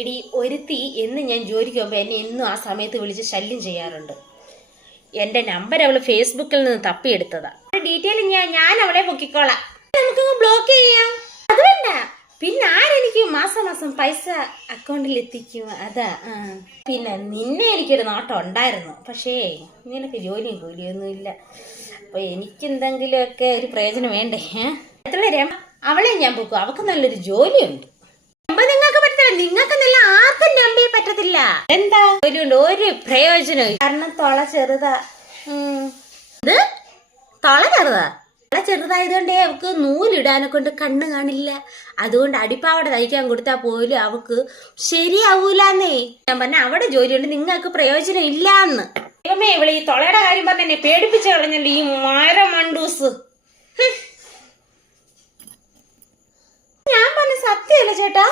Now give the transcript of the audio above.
എടി ഒരുത്തി എന്ന് ഞാൻ ജോലിക്ക് പോകുമ്പോൾ എന്നെ എന്നും ആ സമയത്ത് വിളിച്ച് ശല്യം ചെയ്യാറുണ്ട്. എൻ്റെ നമ്പർ അവൾ ഫേസ്ബുക്കിൽ നിന്ന് തപ്പിയെടുത്തതാ. ഡീറ്റെയിൽ ഞാൻ അവളെ പൊക്കിക്കോളാം. നമുക്ക് ബ്ലോക്ക് ചെയ്യാം. അത് വേണ്ട. പിന്നെ ആരെനിക്ക് മാസം മാസം പൈസ അക്കൗണ്ടിൽ എത്തിക്കും? അതാ. പിന്നെ നിന്നെ എനിക്കൊരു നോട്ടം ഉണ്ടായിരുന്നു. പക്ഷേ നിനക്ക് ജോലിയും കൂലിയൊന്നും ഇല്ല. അപ്പോൾ എനിക്കെന്തെങ്കിലുമൊക്കെ ഒരു പ്രയോജനം വേണ്ടേ? അവളെ ഞാൻ പൊക്കും. അവൾക്ക് നല്ലൊരു ജോലിയുണ്ട്. നിങ്ങൾക്ക് പറ്റത്തില്ല. നിങ്ങൾക്ക് നല്ല ആർക്കും നമ്പിയെ പറ്റത്തില്ല. എന്താ ഒരു പ്രയോജനം? കാരണം തൊള ചെറുതാ. ഇത് തൊള ചെറുതായതുകൊണ്ടേ അവക്ക് നൂലിടാനെ കൊണ്ട് കണ്ണ് കാണില്ല. അതുകൊണ്ട് അടിപ്പാവട തയ്ക്കാൻ കൊടുത്താൽ പോലും അവക്ക് ശരിയാവൂലെന്നേ. ഞാൻ പറഞ്ഞ അവിടെ ജോലിയുണ്ട്, നിങ്ങൾക്ക് പ്രയോജനം ഇല്ലാന്ന്. ദൈവമേ, ഇവള് ഈ തൊളയുടെ കാര്യം പറഞ്ഞ എന്നെ പേടിപ്പിച്ച് കളഞ്ഞല്ലോ ഈ മരമണ്ടൂസ്. ഞാൻ പറഞ്ഞ സത്യമല്ല ചേട്ടാ.